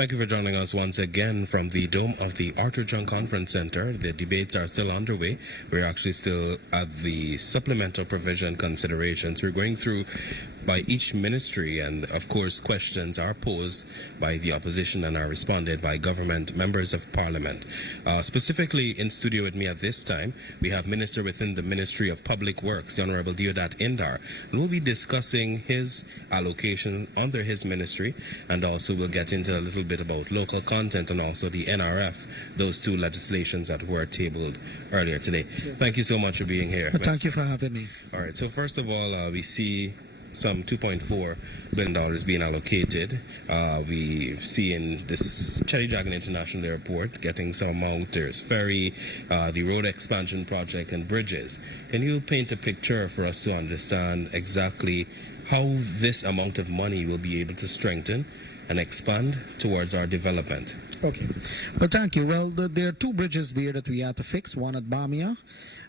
Thank you for joining us once again from the dome of the Arthur John Conference Center. The debates are still underway. We're actually still at the supplemental provision considerations. We're going through by each ministry, and of course questions are posed by the opposition and are responded by government members of parliament. Specifically in studio with me at this time, we have Minister within the Ministry of Public Works, the Honorable Deodat Indar, and we'll be discussing his allocation under his ministry, and also we'll get into a little bit about local content and also the NRF, those two legislations that were tabled earlier today. Thank you so much for being here. Thank you for having me. All right, so first of all, we see some $2.4 billion being allocated. We see in this Cherry Dragon International Airport getting some amount. There's ferry, the road expansion project, and bridges. Can you paint a picture for us to understand exactly how this amount of money will be able to strengthen and expand towards our development? Okay. Well, thank you. Well, there are two bridges there that we have to fix. One at Bamia,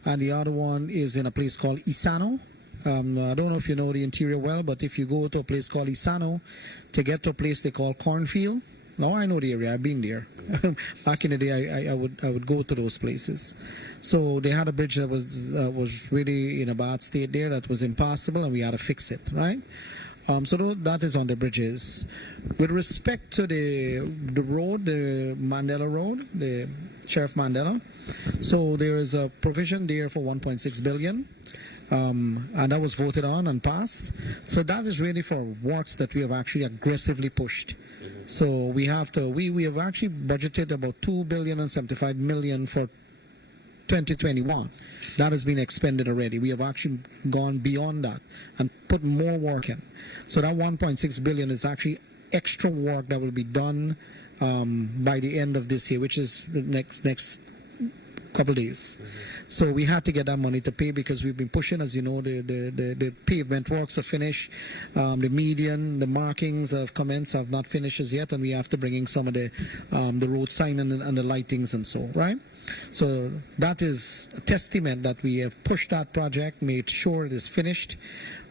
and the other one is in a place called Isano. I don't know if you know the interior well, but if you go to a place called Isano, to get to a place they call Cornfield, now I know the area, I've been there. Back in the day, I would go to those places. So they had a bridge that was really in a bad state there, that was impassable, and we had to fix it, right? So that is on the bridges. With respect to the road, the Mandela Road, the Sheriff Mandela, so there is a provision there for 1.6 billion. And that was voted on and passed. So that is really for works that we have actually aggressively pushed. So we have actually budgeted about $2 billion and 75 million for 2021. That has been expended already. We have actually gone beyond that and put more work in. So that 1.6 billion is actually extra work that will be done by the end of this year, which is the next couple days. So we had to get that money to pay because we've been pushing, as you know, the pavement works are finished, the median, the markings of comments have not finished as yet, and we have to bring in some of the road sign and the lightings and so, right? So that is a testament that we have pushed that project, made sure it is finished,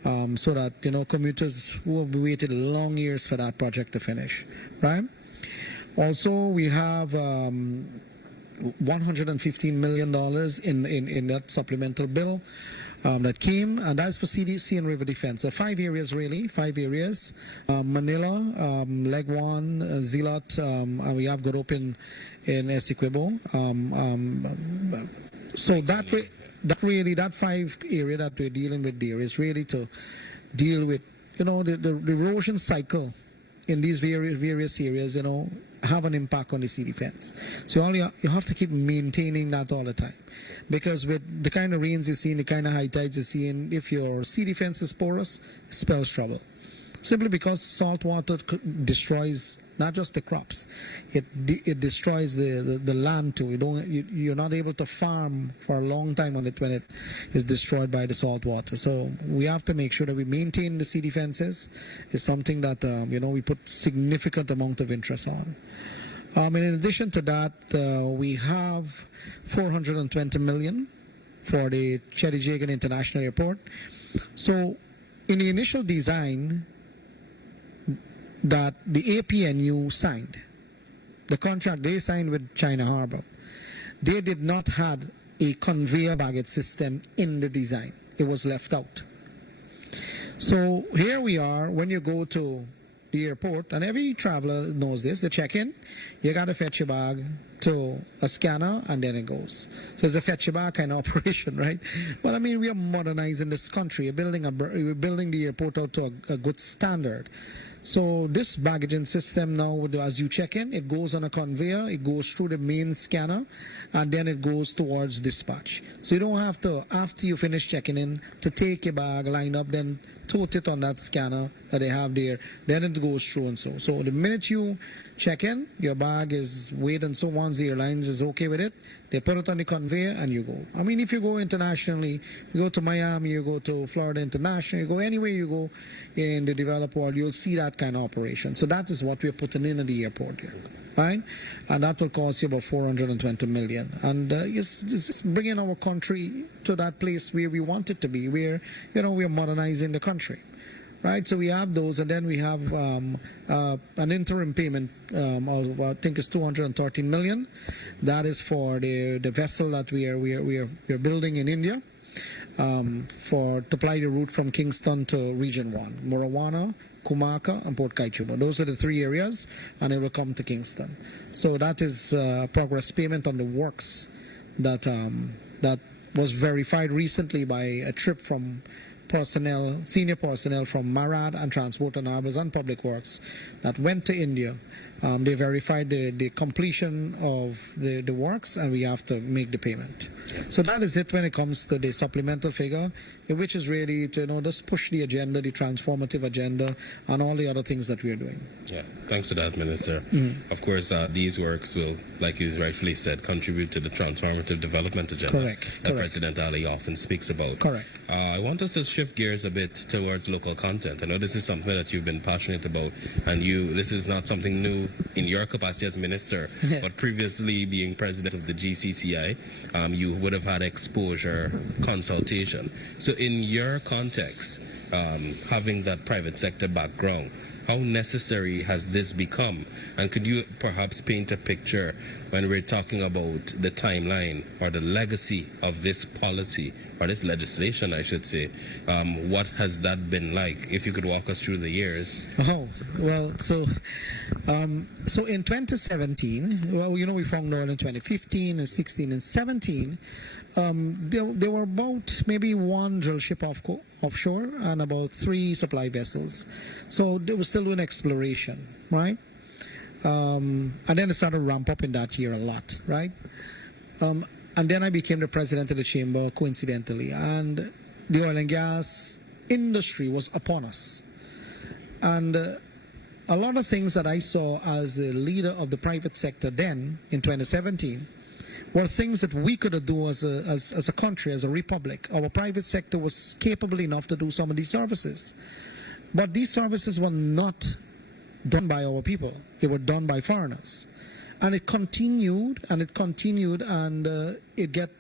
so that, you know, commuters who have waited long years for that project to finish, right? Also, we have $115 million in that supplemental bill that came, and that's for CDC and river defense. 5 areas really, 5 areas. Manila, Legwan, Zilot, and we have Gorop in Essequibo. So that 5 area that we're dealing with there is really to deal with, you know, the erosion cycle in these various areas, you know, have an impact on the sea defense. So you have to keep maintaining that all the time, because with the kind of rains you see, the kind of high tides you see, and if your sea defense is porous, it spells trouble. Simply because salt water destroys not just the crops, it destroys the land too. You're not able to farm for a long time on it when it is destroyed by the salt water. So we have to make sure that we maintain the sea defenses. It's something that you know, we put significant amount of interest on. And in addition to that, we have 420 million for the Cherry Dragon International Airport. So in the initial design that the APNU signed, the contract they signed with China Harbor, they did not have a conveyor baggage system in the design. It was left out. So here we are, when you go to the airport, and every traveler knows this, the check-in, you got to fetch your bag to a scanner and then it goes. So it's a fetch your bag kind of operation, right? But I mean, we are modernizing this country. We're building the airport out to a good standard. So this baggaging system now, as you check in, it goes on a conveyor, it goes through the main scanner, and then it goes towards dispatch. So you don't have to, after you finish checking in, to take your bag, line up, then tote it on that scanner that they have there, then it goes through and so. So the minute you check in, your bag is weighed, and so once the airlines is okay with it, they put it on the conveyor and you go. I mean, if you go internationally, you go to Miami, you go to Florida International, you go anywhere you go in the developed world, you'll see that kind of operation. So that is what we're putting in at the airport here, right? And that will cost you about 420 million. And it's bringing our country to that place where we want it to be, where, you know, we're modernizing the country. right? So we have those, and then we have an interim payment of I think it's 213 million. That is for the vessel that we are building in India to ply the route from Kingston to Region 1, Morawana, Kumaka, and Port Kaituba. Those are the three areas, and it will come to Kingston. So that is progress payment on the works that was verified recently by a trip from senior personnel from MARAD and Transport and Harbors and Public Works that went to India. They verified the completion of the works, and we have to make the payment. So that is it when it comes to the supplemental figure, which is really to just push the agenda, the transformative agenda, and all the other things that we are doing. Yeah, thanks for that, Minister. Of course, these works will, like you rightfully said, contribute to the transformative development agenda that President Ali often speaks about. Correct. I want us to shift gears a bit towards local content. I know this is something that you've been passionate about, and this is not something new in your capacity as minister, but previously being president of the GCCI, you would have had exposure consultation. So in your context, having that private sector background, how necessary has this become? And could you perhaps paint a picture when we're talking about the timeline or the legacy of this policy, or this legislation, I should say? What has that been like? If you could walk us through the years. Oh, well, so in 2017, we found oil in 2015 and 16 and 17. There were about maybe one drill ship offshore and about 3 supply vessels. So they were still doing exploration, right? And then it started to ramp up in that year a lot, right? And then I became the president of the chamber, coincidentally, and the oil and gas industry was upon us. And a lot of things that I saw as a leader of the private sector then, in 2017, were things that we could do as a country, as a republic. Our private sector was capable enough to do some of these services. But these services were not done by our people. They were done by foreigners. And it continued, and it get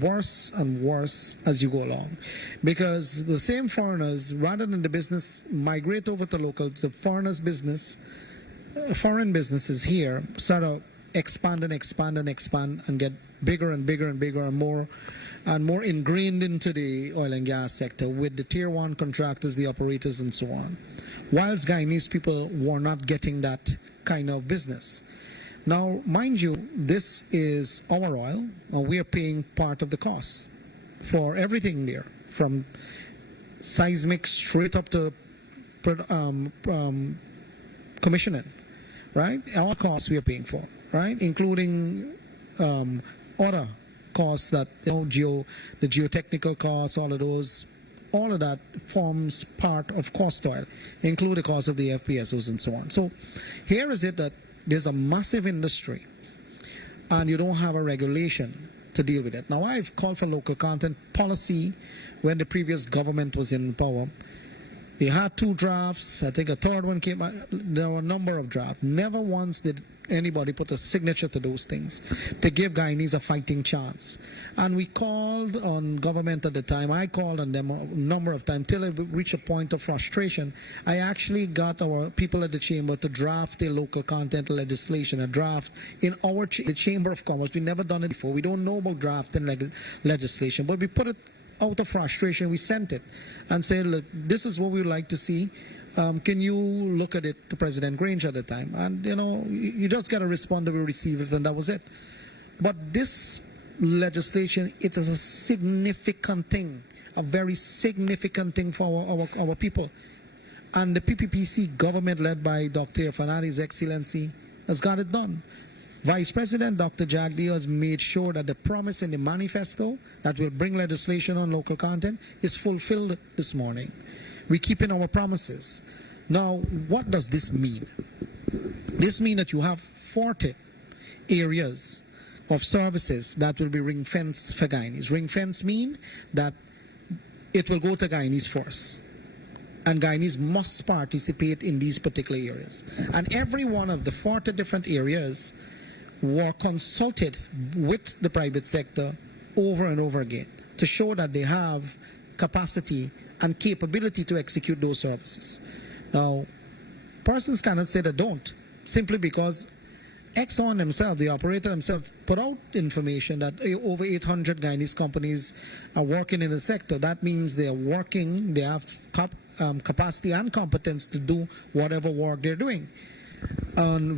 worse and worse as you go along. Because the same foreigners, rather than the business migrate over to locals, the foreign businesses here sort of expand and get bigger and bigger and bigger and more ingrained into the oil and gas sector with the tier 1 contractors, the operators, and so on. Whilst Guyanese people were not getting that kind of business. Now, mind you, this is our oil, and we are paying part of the cost for everything there, from seismic straight up to commissioning, right? Our costs we are paying for, right? Including other costs that, the geotechnical costs, all of that forms part of cost oil, include the cost of the FPSOs and so on. So here is it that there's a massive industry and you don't have a regulation to deal with it. Now, I've called for local content policy when the previous government was in power. We had 2 drafts. I think a third one came. There were a number of drafts. Never once did anybody put a signature to those things to give Guyanese a fighting chance. And we called on government at the time. I called on them a number of times till it reached a point of frustration. I actually got our people at the chamber to draft a local content legislation, a draft in the Chamber of Commerce. We've never done it before. We don't know about drafting legislation, but we put it out of frustration. We sent it and said, look, this is what we would like to see. Can you look at it to President Grange at the time? And, you just got to respond that we receive it, and that was it. But this legislation, it is a significant thing, a very significant thing for our people. And the PPPC government led by Dr. Irfan His Excellency has got it done. Vice President Dr. Jagdeo has made sure that the promise in the manifesto that will bring legislation on local content is fulfilled this morning. We're keeping our promises. Now, what does this mean? This means that you have 40 areas of services that will be ring-fenced for Guyanese. Ring-fence mean that it will go to Guyanese first. And Guyanese must participate in these particular areas. And every one of the 40 different areas were consulted with the private sector over and over again to show that they have capacity and capability to execute those services. Now, persons cannot say they don't, simply because Exxon themselves, the operator themselves, put out information that over 800 Guyanese companies are working in the sector. That means they are working, they have capacity and competence to do whatever work they're doing.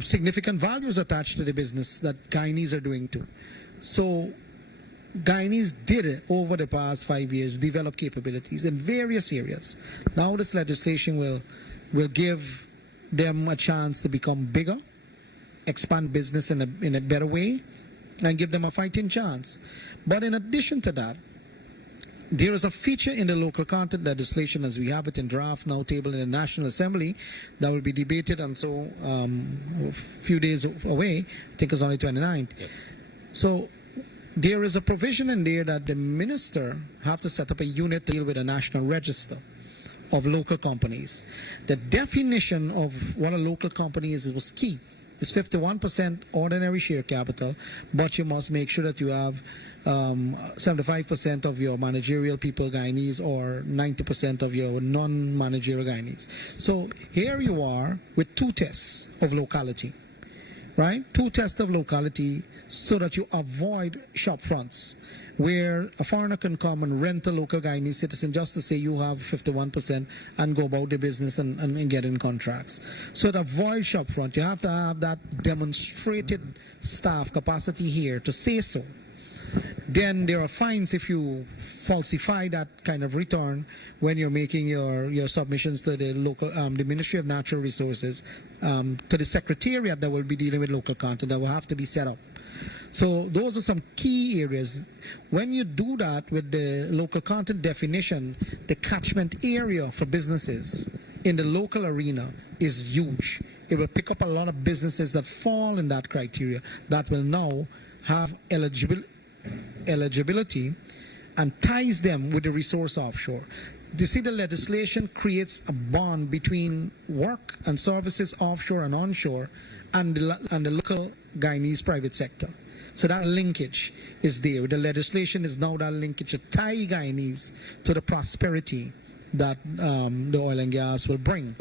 Significant values attached to the business that Guyanese are doing too. So Guyanese did, over the past 5 years, develop capabilities in various areas. Now this legislation will give them a chance to become bigger, expand business in a better way, and give them a fighting chance. But in addition to that, there is a feature in the local content legislation, as we have it in draft now tabled in the National Assembly, that will be debated until a few days away. I think it's only 29th. Yep. So there is a provision in there that the minister have to set up a unit to deal with a national register of local companies. The definition of what a local company is was key. It's 51% ordinary share capital, but you must make sure that you have 75% of your managerial people Guyanese or 90% of your non-managerial Guyanese. So here you are with two tests of locality, right? Two tests of locality so that you avoid shop fronts, where a foreigner can come and rent a local Guyanese citizen just to say you have 51% and go about the business and get in contracts. So to avoid shop front, you have to have that demonstrated staff capacity here to say so. Then there are fines if you falsify that kind of return when you're making your submissions to the local, the Ministry of Natural Resources, to the Secretariat that will be dealing with local content that will have to be set up. So those are some key areas. When you do that with the local content definition, the catchment area for businesses in the local arena is huge. It will pick up a lot of businesses that fall in that criteria that will now have eligibility and ties them with the resource offshore. You see, the legislation creates a bond between work and services offshore and onshore and the local Guyanese private sector. So that linkage is there. The legislation is now that linkage to tie Guyanese to the prosperity that the oil and gas will bring.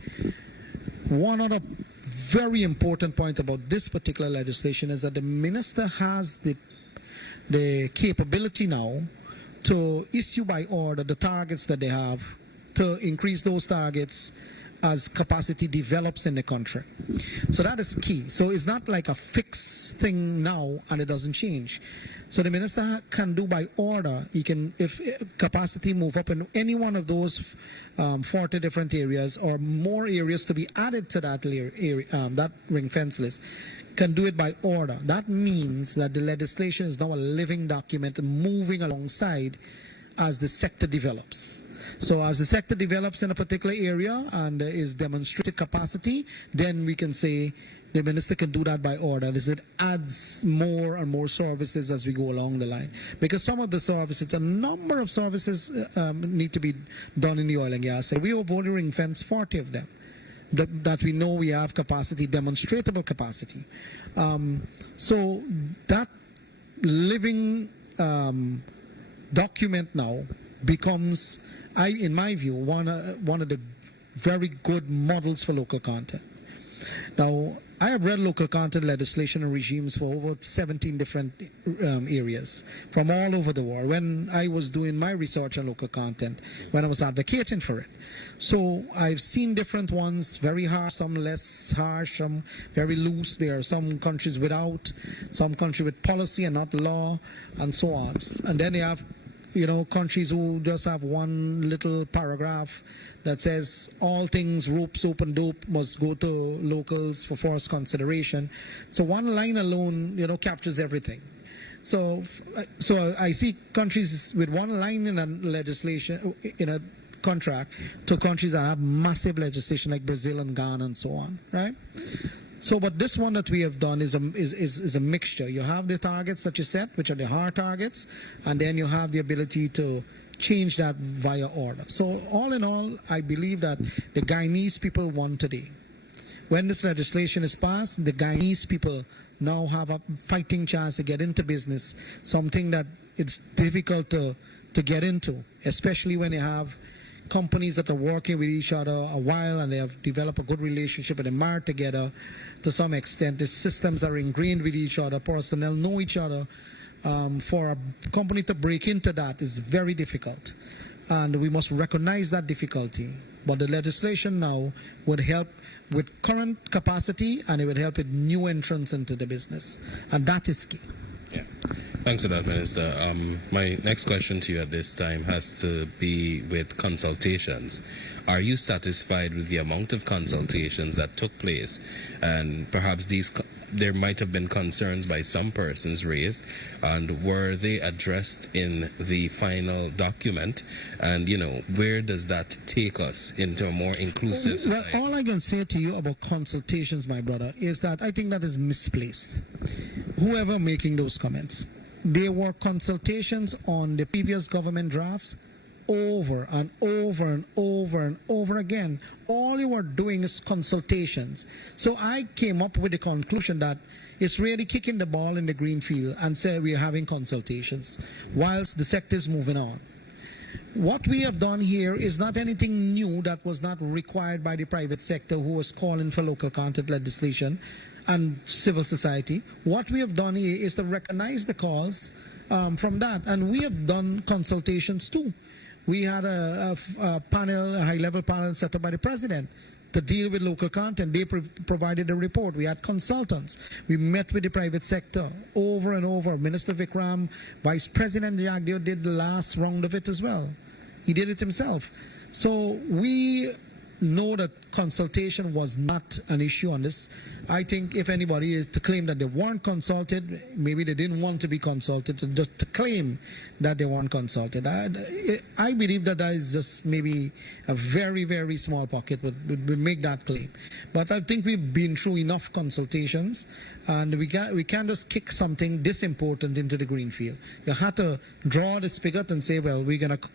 One other very important point about this particular legislation is that the minister has the capability now to issue by order the targets that they have, to increase those targets as capacity develops in the country. So that is key. So it's not like a fixed thing now and it doesn't change. So the minister can do by order. He can, if capacity move up in any one of those 40 different areas or more areas to be added to that area, that ring fence list, can do it by order. That means that the legislation is now a living document moving alongside as the sector develops. So as the sector develops in a particular area and is demonstrated capacity, then we can say the minister can do that by order. It adds more and more services as we go along the line. Because some of the services, a number of services need to be done in the oil and gas. So we have only ring fence 40 of them that we know we have capacity, demonstratable capacity. So that living document now becomes, in my view, one of the very good models for local content. Now, I have read local content legislation and regimes for over 17 different areas from all over the world when I was doing my research on local content, when I was advocating for it. So I've seen different ones, very harsh, some less harsh, some very loose. There are some countries without, some countries with policy and not law, and so on. And then they have, countries who just have one little paragraph that says all things rope, soap, and dope must go to locals for forced consideration. So one line alone, captures everything. So I see countries with one line in a legislation, in a contract, to countries that have massive legislation like Brazil and Ghana and so on, right? So, but this one that we have done is a mixture. You have the targets that you set, which are the hard targets, and then you have the ability to change that via order. So, all in all, I believe that the Guyanese people won today. When this legislation is passed, the Guyanese people now have a fighting chance to get into business, something that it's difficult to get into, especially when you have companies that are working with each other a while and they have developed a good relationship and they're married together to some extent. The systems are ingrained with each other. Personnel know each other. For a company to break into that is very difficult. And we must recognize that difficulty. But the legislation now would help with current capacity and it would help with new entrants into the business. And that is key. Yeah. Thanks for that, Minister. My next question to you at this time has to be with consultations. Are you satisfied with the amount of consultations that took place? And perhaps there might have been concerns by some persons raised, and were they addressed in the final document? And, where does that take us into a more inclusive society? Well, all I can say to you about consultations, my brother, is that I think that is misplaced. Whoever making those comments, there were consultations on the previous government drafts over and over and over and over again. All you are doing is consultations. So I came up with the conclusion that it's really kicking the ball in the green field and say we are having consultations whilst the sector is moving on. What we have done here is not anything new that was not required by the private sector who was calling for local content legislation and civil society. What we have done here is to recognize the calls from that, and we have done consultations too. We had a panel, a high-level panel set up by the president to deal with local content. They provided a report. We had consultants. We met with the private sector over and over. Minister Vikram, Vice President Jagdeo did the last round of it as well. He did it himself. So we know that consultation was not an issue on this. I think if anybody is to claim that they weren't consulted, maybe they didn't want to be consulted, just to claim that they weren't consulted. I believe that is just maybe a very, very small pocket would make that claim. But I think we've been through enough consultations, and we can't just kick something this important into the green field. You have to draw the spigot and say, well, we're going to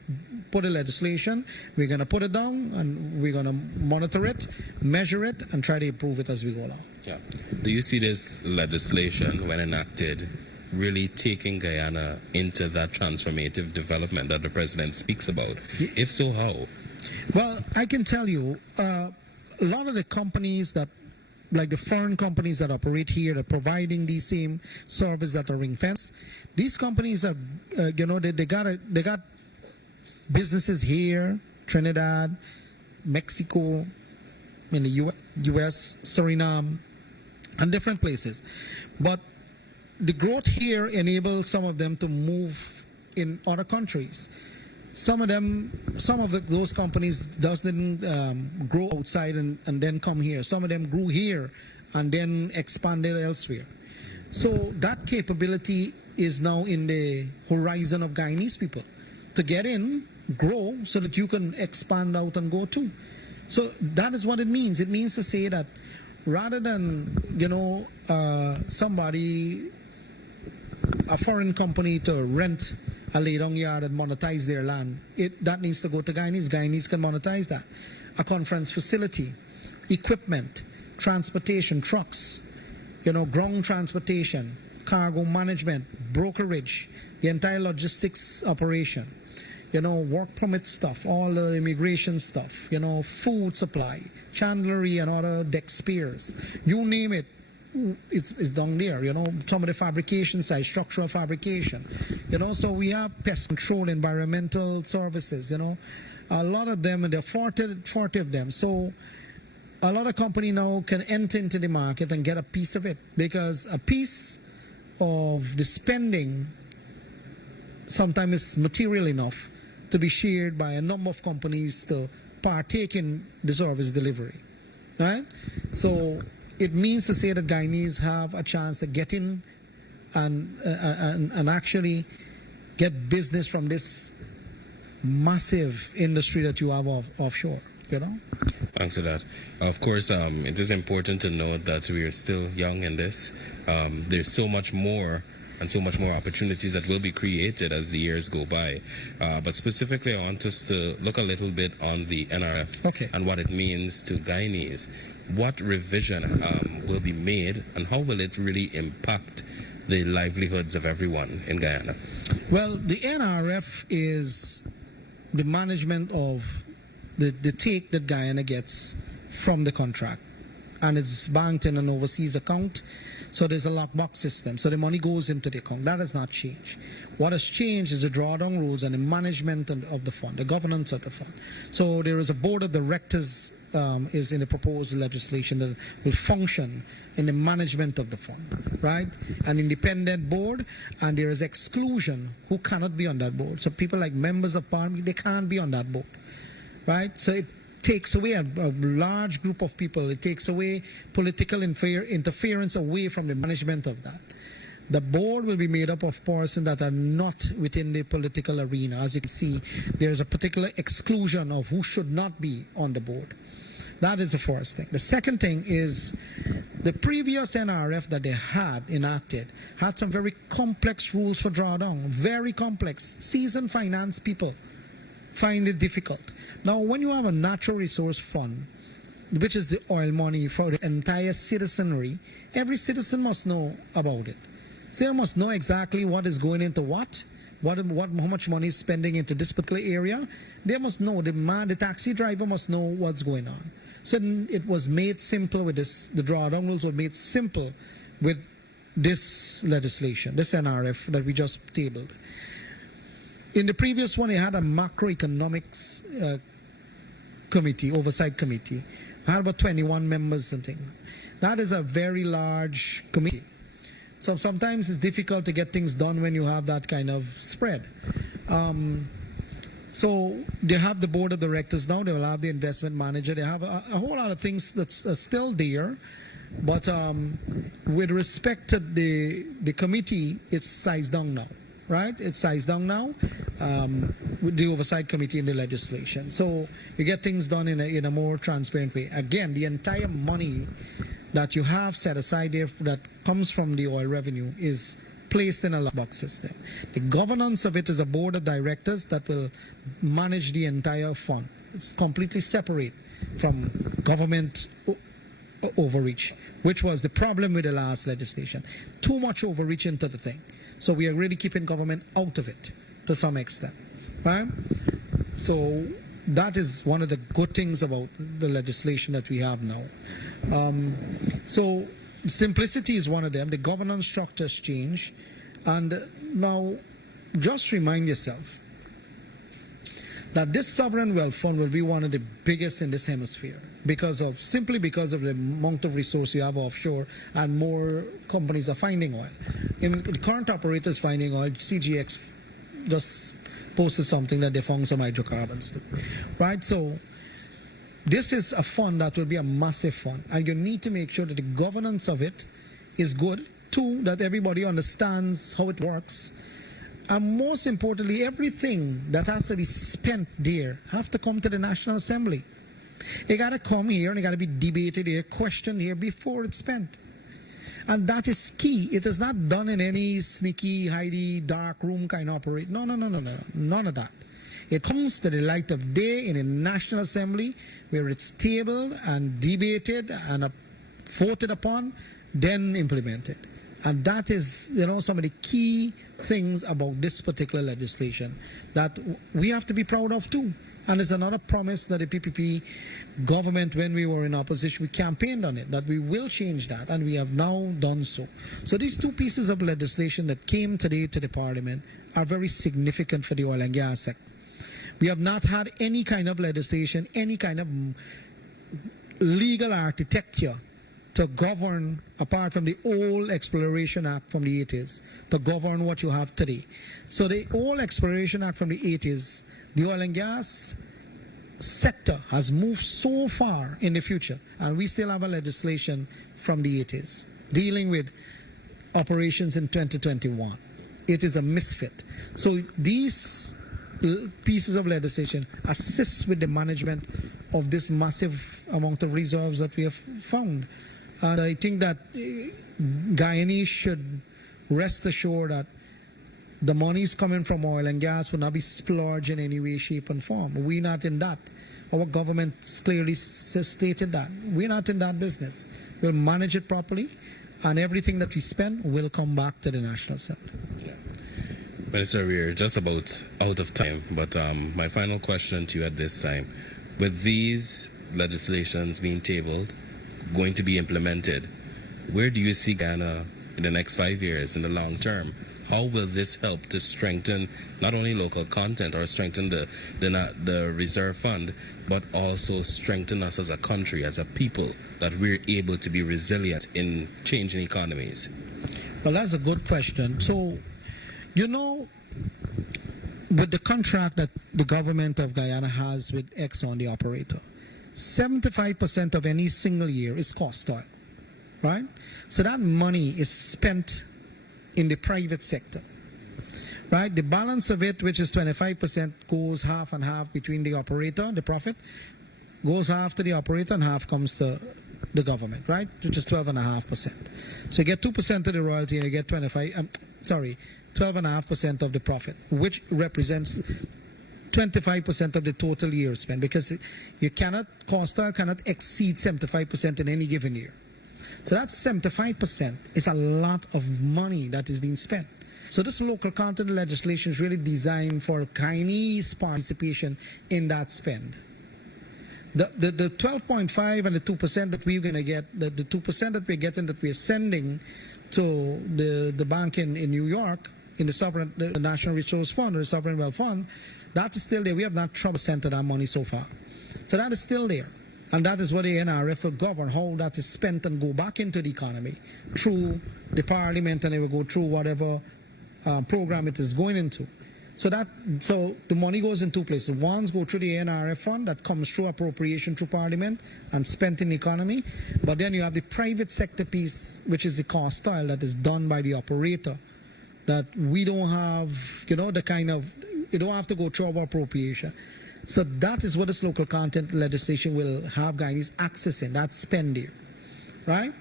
put a legislation, we're going to put it down, and we're going to monitor it, measure it, and try to improve it as we go along. Yeah. Do you see this legislation, when enacted, really taking Guyana into that transformative development that the president speaks about? Yeah. If so, how? Well, I can tell you, a lot of the companies that, like the foreign companies that operate here, that are providing these same services that are ring-fenced, these companies are, they got businesses here, Trinidad, Mexico, in the U.S., Suriname, and different places. But the growth here enables some of them to move in other countries. Some of those companies didn't grow outside and then come here. Some of them grew here and then expanded elsewhere. So that capability is now in the horizon of Guyanese people to get in, grow, so that you can expand out and go too. So that is what it means. It means to say that rather than, a foreign company to rent a lay-down yard and monetize their land, that needs to go to Guyanese. Guyanese can monetize that. A conference facility, equipment, transportation, trucks, ground transportation, cargo management, brokerage, the entire logistics operation. Work permit stuff, all the immigration stuff, food supply, chandlery and other deck spares. You name it, it's down there, some of the fabrication side, structural fabrication. So we have pest control, environmental services, a lot of them, and there are 40 of them. So a lot of company now can enter into the market and get a piece of it, because a piece of the spending sometimes is material enough to be shared by a number of companies to partake in the service delivery, right? So it means to say that Guyanese have a chance to get in and actually get business from this massive industry that you have offshore, Thanks for that. Of course, it is important to note that we are still young in this. There's so much more and so much more opportunities that will be created as the years go by. But specifically, I want us to look a little bit on the NRF and what it means to Guyanese. What revision will be made, and how will it really impact the livelihoods of everyone in Guyana? Well, the NRF is the management of the take that Guyana gets from the contract. And it's banked in an overseas account. So there's a lockbox system. So the money goes into the account. That has not changed. What has changed is the drawdown rules and the management of the fund, the governance of the fund. So there is a board of directors is in the proposed legislation that will function in the management of the fund, right? An independent board, and there is exclusion who cannot be on that board. So people like members of parliament, they can't be on that board, right? So it takes away a large group of people. It takes away political interference away from the management of that. The board will be made up of persons that are not within the political arena. As you can see, there is a particular exclusion of who should not be on the board. That is the first thing. The second thing is the previous NRF that they had enacted had some very complex rules for drawdown, very complex. Seasoned finance people find it difficult. Now, when you have a natural resource fund, which is the oil money for the entire citizenry, every citizen must know about it. So they must know exactly what is going into how much money is spending into this particular area. They must know, the taxi driver must know what's going on. So it was made simple with this, the drawdown rules were made simple with this legislation, this NRF that we just tabled. In the previous one, it had a macroeconomics committee, oversight committee. It had about 21 members and things. That is a very large committee. So sometimes it's difficult to get things done when you have that kind of spread. So they have the board of directors now. They will have the investment manager. They have a whole lot of things that's still there. But with respect to the committee, it's sized down now, right? It's sized down now with the oversight committee in the legislation. So you get things done in a more transparent way. Again, the entire money that you have set aside there that comes from the oil revenue is placed in a lockbox system. The governance of it is a board of directors that will manage the entire fund. It's completely separate from government overreach, which was the problem with the last legislation. Too much overreach into the thing. So we are really keeping government out of it to some extent, right? So that is one of the good things about the legislation that we have now. So simplicity is one of them. The governance structures change. And now just remind yourself that this sovereign wealth fund will be one of the biggest in this hemisphere simply because of the amount of resource you have offshore and more companies are finding oil. The current operators finding oil, CGX just posted something that they found some hydrocarbons too, right? So this is a fund that will be a massive fund, and you need to make sure that the governance of it is good. Two, that everybody understands how it works. And most importantly, everything that has to be spent there have to come to the National Assembly. It got to come here and it got to be debated here, questioned here before it's spent. And that is key. It is not done in any sneaky, hidey, dark room kind of operate. No. None of that. It comes to the light of day in the National Assembly where it's tabled and debated and voted upon, then implemented. And that is, some of the key things about this particular legislation that we have to be proud of too. And it's another promise that the PPP government, when we were in opposition, we campaigned on it, that we will change that, and we have now done so. So these two pieces of legislation that came today to the Parliament are very significant for the oil and gas sector. We have not had any kind of legislation, any kind of legal architecture to govern, apart from the old Exploration Act from the 80s, to govern what you have today. So the old Exploration Act from the 80s, the oil and gas sector has moved so far in the future, and we still have a legislation from the 80s dealing with operations in 2021. It is a misfit. So these pieces of legislation assist with the management of this massive amount of reserves that we have found. And I think that Guyanese should rest assured that the monies coming from oil and gas will not be splurged in any way, shape, and form. We're not in that. Our government clearly stated that. We're not in that business. We'll manage it properly, and everything that we spend will come back to the National Assembly. Yeah. Minister, we're just about out of time, but my final question to you at this time. With these legislations being tabled, going to be implemented, where do you see Ghana in the next 5 years, in the long term? How will this help to strengthen not only local content or strengthen the reserve fund, but also strengthen us as a country, as a people, that we're able to be resilient in changing economies? Well, that's a good question. So, with the contract that the government of Guyana has with Exxon, the operator, 75% of any single year is cost oil, right? So that money is spent in the private sector, right? The balance of it, which is 25%, goes half and half between the operator, the profit, goes half to the operator and half comes to the government, right? Which is 12.5%. So you get 2% of the royalty and you get 12.5% of the profit, which represents 25% of the total year spent, because cost oil cannot exceed 75% in any given year. So that's 75%. It's a lot of money that is being spent. So this local content legislation is really designed for Guyanese participation in that spend. The 12.5 and the 2% that we're going to get, the 2% that we're getting, that we're sending to the bank in New York, in the National Resource Fund, or the Sovereign Wealth Fund, that is still there. We have not trouble centered our money so far. So that is still there. And that is what the NRF will govern, how that is spent and go back into the economy through the Parliament, and it will go through whatever program it is going into. So the money goes in two places. One's go through the NRF fund that comes through appropriation through Parliament and spent in the economy. But then you have the private sector piece, which is the cost oil that is done by the operator, that we don't have, you don't have to go through our appropriation. So that is what this local content legislation will have Guyanese access in, that spend there, right?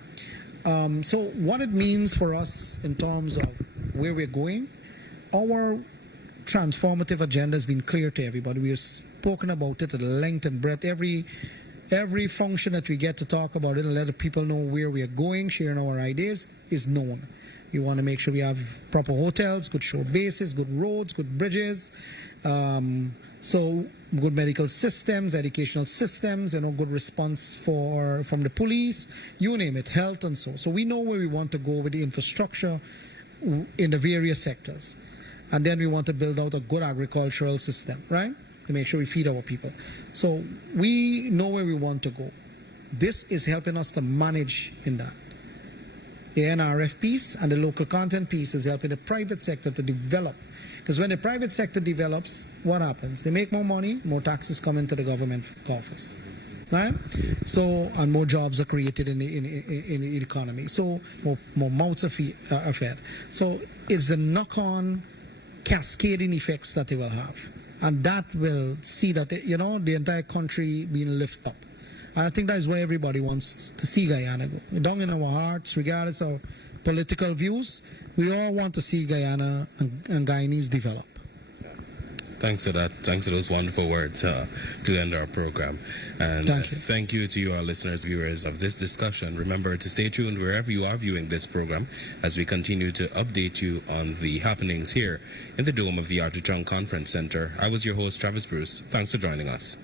So what it means for us in terms of where we're going, our transformative agenda has been clear to everybody. We have spoken about it at length and breadth. Every function that we get to talk about it and let the people know where we are going, sharing our ideas, is known. We want to make sure we have proper hotels, good shore bases, good roads, good bridges, so good medical systems, educational systems, good response from the police, you name it, health and so. So we know where we want to go with the infrastructure in the various sectors. And then we want to build out a good agricultural system, right? To make sure we feed our people. So we know where we want to go. This is helping us to manage in that. The NRF piece and the local content piece is helping the private sector to develop. Because when the private sector develops, what happens? They make more money, more taxes come into the government coffers, right? So, and more jobs are created in the economy. So more mouths are fed. So it's the knock-on cascading effects that they will have. And that will see that, the entire country being lifted up. And I think that is where everybody wants to see Guyana go. Down in our hearts, regardless of political views, we all want to see Guyana and Guyanese develop. Thanks for that. Thanks for those wonderful words to end our program. And thank you to our listeners, viewers of this discussion. Remember to stay tuned wherever you are viewing this program as we continue to update you on the happenings here in the dome of the Arthur Chung Conference Center. I was your host, Travis Bruce. Thanks for joining us.